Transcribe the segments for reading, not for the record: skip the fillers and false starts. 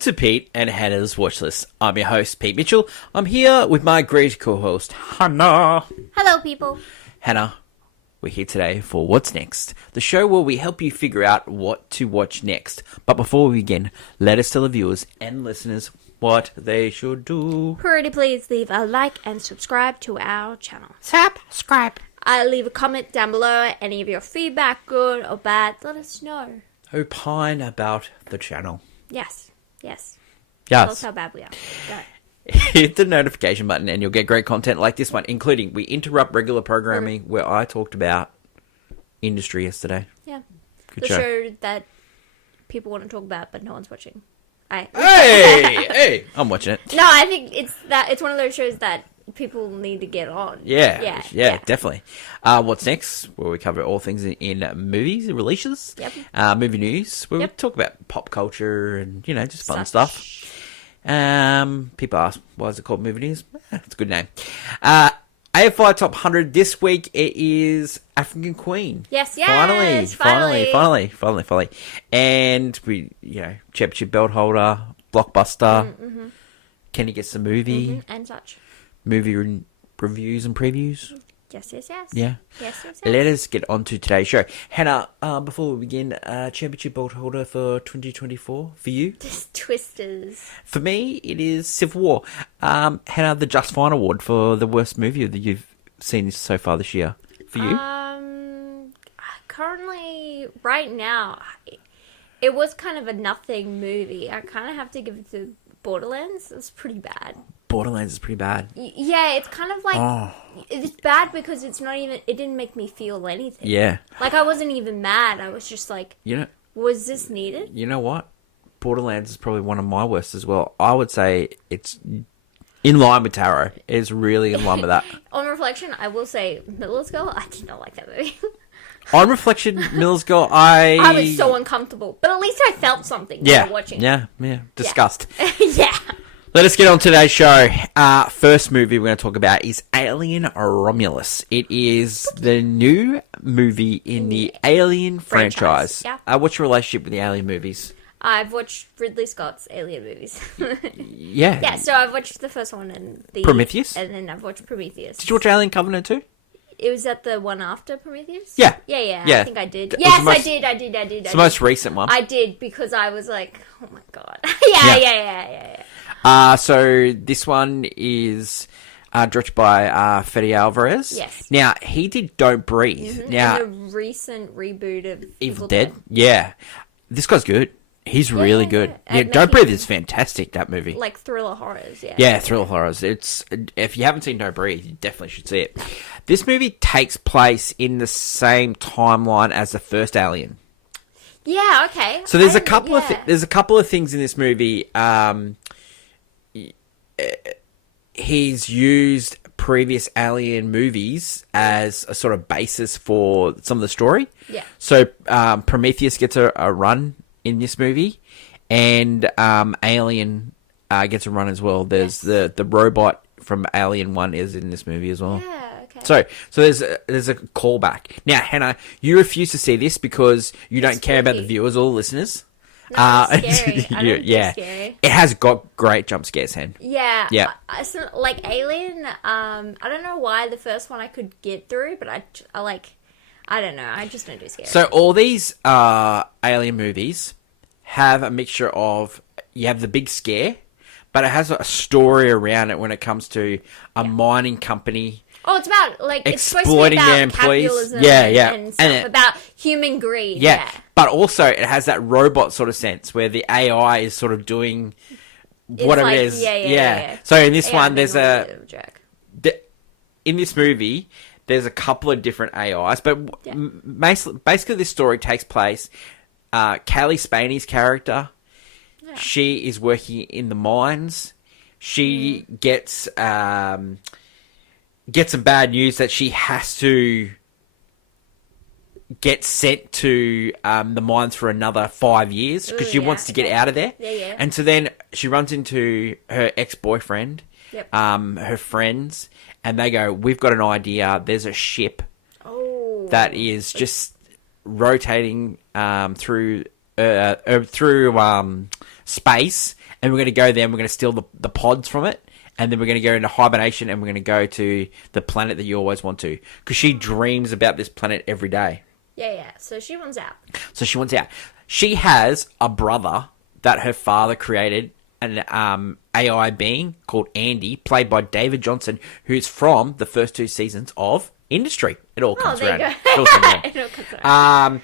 To Pete and Hannah's Watchlist. I'm your host, Pete Mitchell. I'm here with my great co-host, Hannah. Hello, people. Hannah, we're here today for What's Next, the show where we help you figure out what to watch next. But before we begin, let us tell the viewers and listeners what they should do. Pretty please leave a like and subscribe to our channel. Subscribe. Leave a comment down below. Any of your feedback, good or bad, let us know. Opine about the channel. Yes. Tell us Yes. how bad we are. Go. Hit the notification button and you'll get great content like this one, including we interrupt regular programming where I talked about industry yesterday. Yeah. Good The show. show that people want to talk about, but no one's watching. Hey, I'm watching it. No, I think it's one of those shows that people need to get on. Yeah, definitely. What's next? Where we cover all things in movies, releases, movie news. Where we talk about pop culture and just fun stuff. People ask, why is it called movie news? It's a good name. AFI Top 100 this week. It is African Queen. Yes. Finally. And we, Chep Chip Belt Holder, Blockbuster. Kenny Gets the Movie. And such. Movie reviews and previews. Yes. Yeah. Yes. Let us get on to today's show. Hannah, before we begin, championship belt holder for 2024 for you? Just twisters. For me, it is Civil War. Hannah, the Just Fine Award for the worst movie that you've seen so far this year. For you? Currently, right now, it was kind of a nothing movie. I kind of have to give it to Borderlands. It's pretty bad. Borderlands is pretty bad. Yeah, it's kind of like it's bad because it's not even. It didn't make me feel anything. Yeah. Like I wasn't even mad. I was just like, was this needed? You know what? Borderlands is probably one of my worst as well. I would say it's in line with Tarot. It's really in line with that. On reflection, I will say Miller's Girl. I did not like that movie. On reflection, Miller's Girl, I was so uncomfortable, but at least I felt something while watching. Yeah. Disgust. Yeah. Let us get on to today's show. First movie we're going to talk about is Alien Romulus. It is the new movie in the Alien franchise. Yeah. What's your relationship with the Alien movies? I've watched Ridley Scott's Alien movies. Yeah. Yeah, so I've watched the first one and the... Prometheus? And then I've watched Prometheus. Did you watch Alien Covenant too? It was that the one after Prometheus? Yeah. Yeah. I think I did. It was Yes, the most- I did. It's the most recent one. I did because I was like, oh my god. Yeah. So this one is directed by Fede Alvarez. Yes. Now, he did Don't Breathe. Now, And the recent reboot of Evil Dead. Yeah. This guy's good. He's really good. yeah. Yeah, And Don't making- Breathe is fantastic, that movie. Like thriller horrors, yeah. Yeah, thriller horrors. It's if you haven't seen Don't Breathe, you definitely should see it. This movie takes place in the same timeline as the first Alien. Yeah, okay. So there's a couple of things in this movie. He's used previous Alien movies as a sort of basis for some of the story. Yeah. So Prometheus gets a run in this movie, and Alien gets a run as well. There's the robot from Alien 1 is in this movie as well. Yeah, okay. So there's a callback. Now, Hannah, you refuse to see this because you don't care about the viewers or the listeners. No, it's scary. I don't think it's scary. It has got great jump scares, Hen. Yeah. Yeah. So, like Alien, I don't know why the first one I could get through, but I don't know. I just don't do scary. So all these Alien movies have a mixture of, you have the big scare, but it has a story around it when it comes to a mining company. Oh, it's about, like, it's supposed to be exploiting about their employees. capitalism Yeah. and stuff, about human greed. Yeah. But also it has that robot sort of sense where the AI is sort of doing whatever like, it is. Yeah. So in this Yeah, one, I'm there's being a little jerk. in this movie, there's a couple of different AIs, but basically this story takes place. Callie Spaney's character, she is working in the mines. She gets some bad news that she has to get sent to the mines for another 5 years because she wants to get out of there. Yeah. And so then she runs into her ex-boyfriend, Yep. her friends, and they go, "We've got an idea. There's a ship that is just rotating through space, and we're going to go there and we're going to steal the pods from it. And then we're going to go into hibernation and we're going to go to the planet that you always want to. Because she dreams about this planet every day. Yeah. So she wants out. She has a brother that her father created, an AI being called Andy, played by David Johnson, who's from the first 2 seasons of Industry. It all comes around. It all comes around.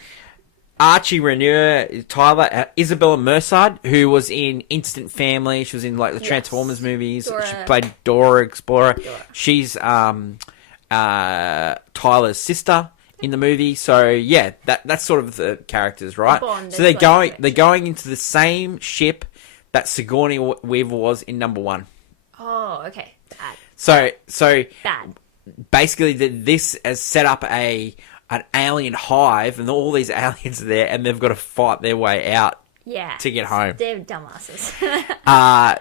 Archie Reneur, Tyler, Isabella Merced, who was in Instant Family. She was in like the Transformers movies. Dora. She played Dora Explorer. Dora. She's Tyler's sister in the movie. So yeah, that's sort of the characters, right? So they're going into the same ship that Sigourney Weaver was in number 1. Oh, okay. Bad. So Bad. Basically, this has set up an alien hive, and all these aliens are there, and they've got to fight their way out to get home. They're dumbasses.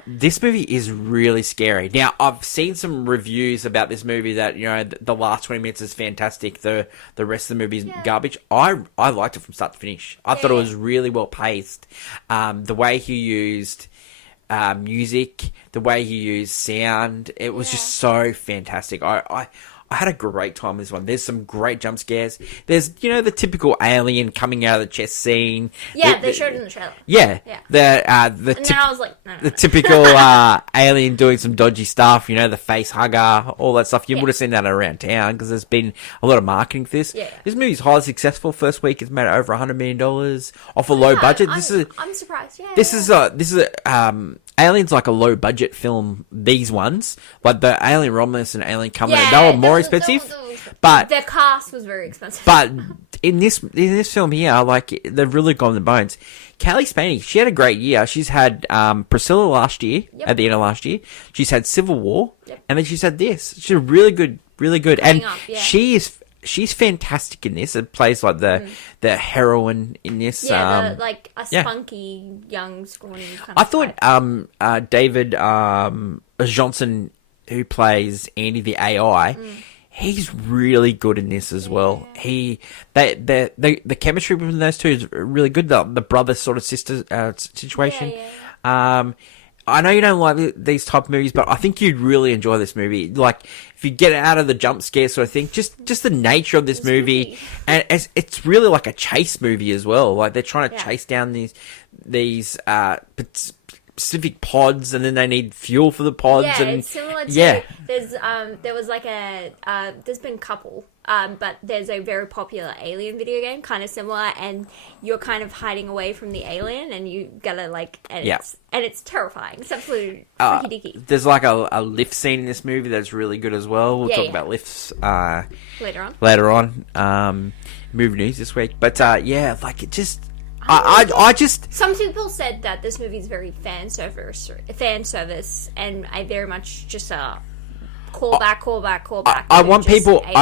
This movie is really scary. Now, I've seen some reviews about this movie that, you know, the last 20 minutes is fantastic. The rest of the movie is garbage. I liked it from start to finish. I thought it was really well paced. The way he used music, the way he used sound, it was just so fantastic. I had a great time with this one. There's some great jump scares. There's, you know, the typical alien coming out of the chest scene. Yeah, they showed it in the trailer. Yeah. The And then I was like, no. the typical alien doing some dodgy stuff, you know, the face hugger, all that stuff. You would have seen that around town because there's been a lot of marketing for this. Yeah. This movie's highly successful. First week, it's made over $100 million off a low budget. I'm surprised. Yeah. This is Alien's like a low budget film. These ones, like the Alien Romulus and Alien Covenant, they were more expensive. But their cast was very expensive. But in this film here, like, they've really gone the bones. Callie Spaney, she had a great year. She's had Priscilla last year, at the end of last year. She's had Civil War, and then she's had this. She's really good. And she's fantastic in this. It plays like the heroine in this. Yeah, like a spunky, young, scrawny kind I of thought David Johnson, who plays Andy the AI, he's really good in this as well. The chemistry between those two is really good. The brother sort of sister situation. I know you don't like these type of movies, but I think you'd really enjoy this movie. Like, if you get out of the jump scare sort of thing, just the nature of this movie, and it's really like a chase movie as well. Like, they're trying to chase down these specific pods, and then they need fuel for the pods. Yeah, and it's similar to there was like there's been a couple, but there's a very popular Alien video game, kind of similar, and you're kind of hiding away from the alien, and you gotta it's terrifying. It's absolutely freaky dicky. There's like a lift scene in this movie that's really good as well. We'll talk about lifts later on. Movie news this week, but like, it just. I just... Some people said that this movie is very fan service, and I very much just callback. I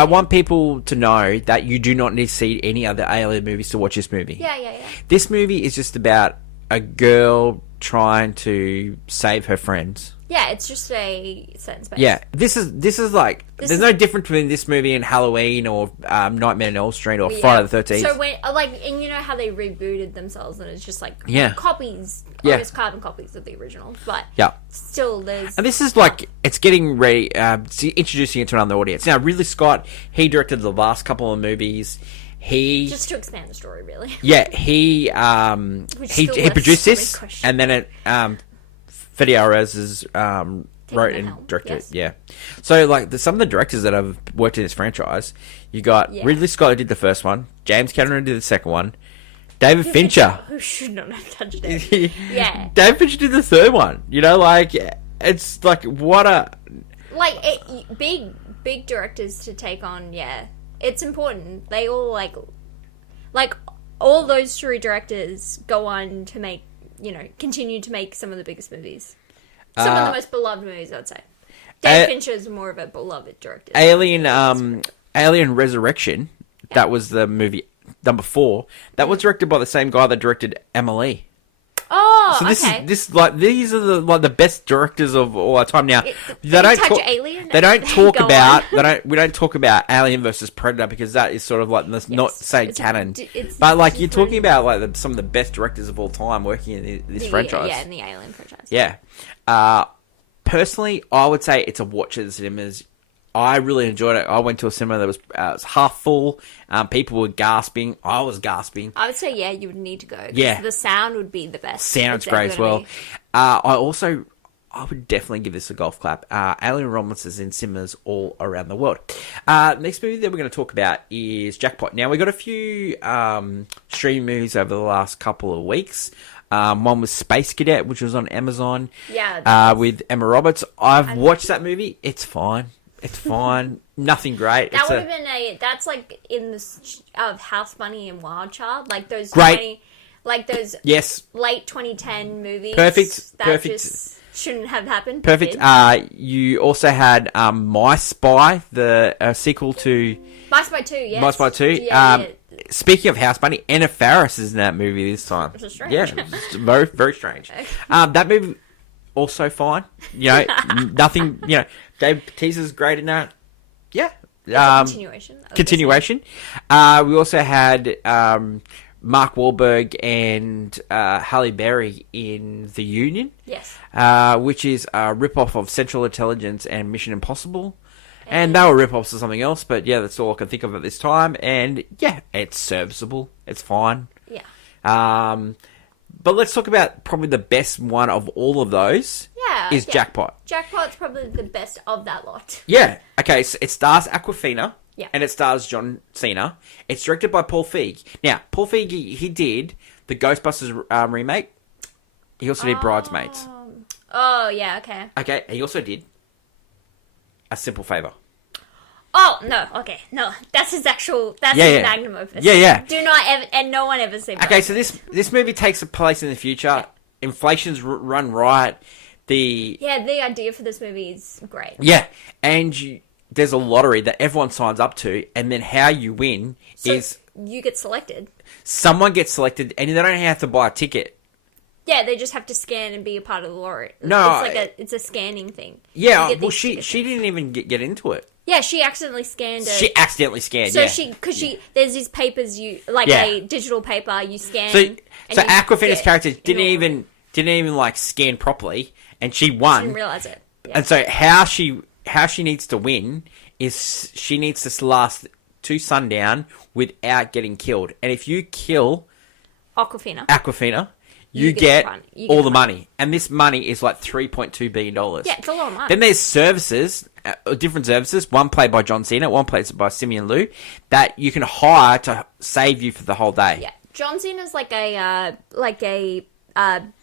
want people to know that you do not need to see any other Alien movies to watch this movie. Yeah. This movie is just about a girl trying to save her friends. Yeah, it's just a certain space. Yeah, this is like... There's no difference between this movie and Halloween or Nightmare on Elm Street or Friday the 13th. So when, and you know how they rebooted themselves and it's just like copies, almost carbon copies of the original, but still there's... And this is like, it's getting ready, introducing it to another audience. Now, Ridley Scott, he directed the last couple of movies. Just to expand the story, really. Yeah, he produced this, and then it... Fede Alvarez wrote and directed it. Yeah. So, like, some of the directors that have worked in this franchise, you got Ridley Scott, who did the first one, James Cameron did the second one, David Fincher, who should not have touched it. Yeah. David Fincher did the third one. You know, like, it's like, what a... Like, big directors to take on, it's important. They all, like, all those three directors go on to make, continue to make some of the biggest movies. Some of the most beloved movies, I'd say. David Fincher is more of a beloved director. Alien Resurrection, that was the movie number 4. That was directed by the same guy that directed Emily. Oh, So this okay. is like these are the best directors of all our time. Now They don't touch Alien. They don't talk Go about on. we don't talk about Alien versus Predator because that is sort of like not the same it's canon. it's But like you're different. talking about like some of the best directors of all time working in this franchise. Yeah, in the Alien franchise. Yeah. Personally, I would say it's a watch at the cinemas. I really enjoyed it. I went to a cinema that was half full. People were gasping. I was gasping. I would say, yeah, you would need to go. 'Cause Yeah. the sound would be the best. Sounds It's ever great as gonna well. be. I would definitely give this a golf clap. Alien Romulus is in cinemas all around the world. Next movie that we're going to talk about is Jackpot. Now, we got a few streaming movies over the last couple of weeks. One was Space Cadet, which was on Amazon. Yeah. With Emma Roberts. I've watched that movie. It's fine. It's fine. Nothing great. That would have been that's like in the of House Bunny and Wild Child, like those Great. those Yes. late 2010 movies. Perfect. That Perfect. just shouldn't have happened. but Perfect. did. You also had My Spy, the sequel to My Spy 2, yes. My Spy 2. Yeah, Speaking of House Bunny, Anna Faris is in that movie this time. Which is strange. Yeah, it's very, very strange. That movie also fine. You know, nothing. You know, Dave Bautista's great in that. Yeah. It's a continuation. Of this Continuation. We also had Mark Wahlberg and Halle Berry in The Union. Yes. Which is a rip-off of Central Intelligence and Mission Impossible. And they were rip-offs of something else, but yeah, that's all I can think of at this time. And yeah, it's serviceable. It's fine. Yeah. But let's talk about probably the best one of all of those. Yeah. Is Jackpot. Jackpot's probably the best of that lot. Yeah. Okay, so it stars Awkwafina. Yeah. And it stars John Cena. It's directed by Paul Feig. Now, Paul Feig, he did the Ghostbusters remake. He also did Bridesmaids. Oh, yeah, okay. Okay, he also did A Simple Favor. Oh, no, okay, no. That's his Yeah, his yeah. magnum opus. Yeah, yeah. Do not ever, and no one ever seen Okay, so this movie takes place in the future. Yeah. Inflation's run riot. The the idea for this movie is great. Yeah, and there's a lottery that everyone signs up to, and then how you win So is you get selected. someone gets selected, and they don't have to buy a ticket. Yeah, they just have to scan and be a part of the lottery. No, it's a scanning thing. Yeah, You get well, these she tickets. didn't even get into it. Yeah, she accidentally scanned it. She accidentally scanned. So yeah. there's these papers Yeah. a digital paper you scan. So and you Awkwafina's get character in didn't order. even like scan properly, and she won. Didn't realize it. Yeah. And so how she needs to win is she needs to last to sundown without getting killed. And if you kill Awkwafina, you get all the money. And this money is like $3.2 billion. Yeah, it's a lot of money. Then there's services, different services, one played by John Cena, one played by Simeon Liu, that you can hire to save you for the whole day. Yeah, John Cena's like a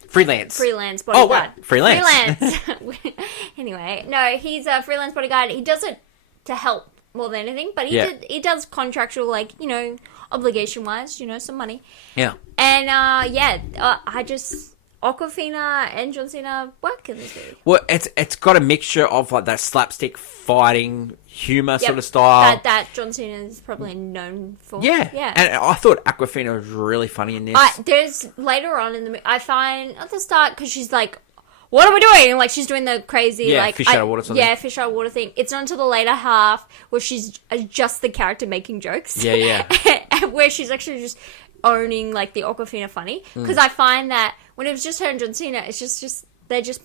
Freelance. freelance Oh, bodyguard. wow. Freelance. Anyway, no, he's a freelance bodyguard. He does it to help more than anything, but he does contractual, obligation wise, some money. Yeah. And Awkwafina and John Cena work in this movie. Well, it's got a mixture of like that slapstick fighting humor sort of style. That John Cena is probably known for. Yeah. Yeah. And I thought Awkwafina was really funny in this. There's later on in the movie, I find at the start, because she's like, what are we doing? And, she's doing the crazy, fish out of water something. Yeah, fish out of water thing. It's not until the later half where she's just the character making jokes. Yeah. Where she's actually just owning, the Awkwafina funny. Because I find that when it was just her and John Cena, it's just they're just,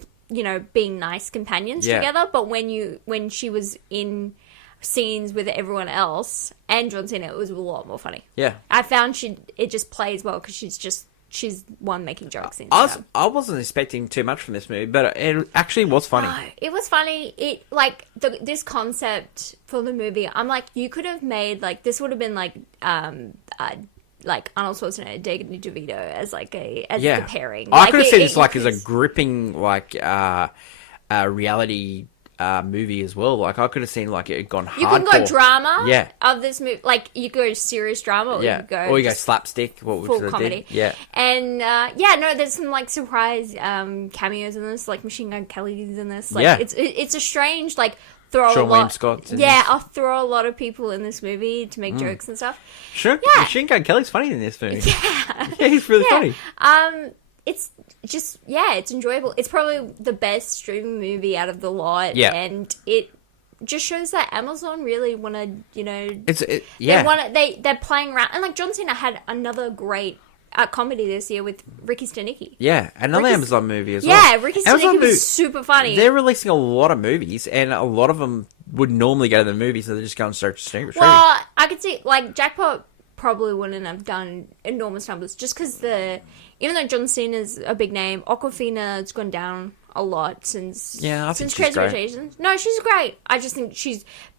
being nice companions together. But when she was in scenes with everyone else and John Cena, it was a lot more funny. Yeah. I found it just plays well because she's one making jokes. I wasn't expecting too much from this movie, but it actually was funny. No, it was funny. It this concept for the movie. I'm like, you could have made this would have been Arnold Schwarzenegger, Danny DeVito as the pairing. I could have seen this as a gripping reality movie as well. I could have seen it had gone hardcore. You can go drama. Yeah. Of this movie, you could go serious drama, or you could go go slapstick. Full comedy. Yeah. And there's some surprise cameos in this, Machine Gun Kelly's in this. It's a strange throw Sean a lot. William Scott's in this. I'll throw a lot of people in this movie to make jokes and stuff. Sure. Yeah. Machine Gun Kelly's funny in this movie. Yeah, he's really funny. it's just, yeah, it's enjoyable. It's probably the best streaming movie out of the lot. Yeah. And it just shows that Amazon really want to, you know, yeah. they're playing around. And like John Cena had another great comedy this year with Ricky Stenicki. Yeah, another Ricky's- Amazon movie as well. Yeah, Ricky Amazon Stenicki was super funny. They're releasing a lot of movies, and a lot of them would normally go to the movies, so they're just going straight to streaming. Well, I could see, like, Jackpot probably wouldn't have done enormous numbers just because even though John Cena's a big name, Awkwafina's gone down a lot since I think since she's Crazy great. Rich Asians. No, she's great. I just think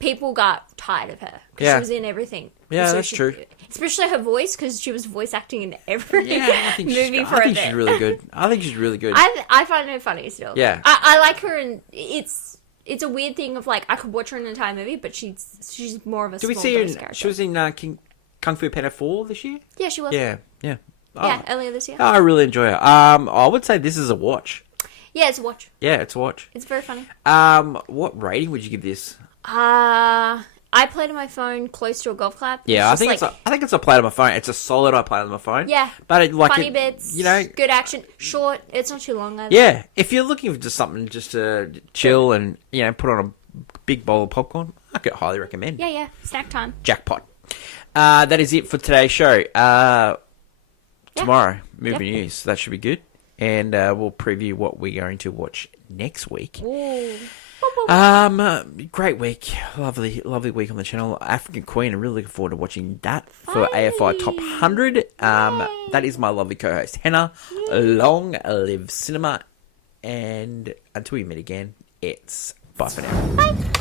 people got tired of her because Yeah. she was in everything. Yeah, that's true. Especially her voice because she was voice acting in every I think movie for a bit. she's really good. I think she's really good. I find her funny still. Yeah. I like her, and it's a weird thing of like I could watch her in an entire movie, but she's more of a Did we small see her? dose character. She was in Kung Fu Panda 4 this year. Yeah, she was. Yeah. Yeah, earlier this year. I really enjoy her. I would say this is a watch. Yeah, it's a watch. Yeah, it's a watch. It's very funny. What rating would you give this? I played on my phone close to a golf clap. Yeah, I It's think just I think it's a play on my phone. It's a solid I play on my phone. Yeah. But funny bits, you know, good action, short. It's not too long either. yeah. If you're looking for just something just to chill and put on a big bowl of popcorn, I could highly recommend. Yeah. Snack time. Jackpot. That is it for today's show. Tomorrow, movie news. That should be good. And we'll preview what we're going to watch next week. Ooh. Great week. Lovely week on the channel. African Queen. I'm really looking forward to watching that for AFI Top 100. That is my lovely co-host, Hannah. Long live cinema. And until we meet again, it's bye for now. Bye.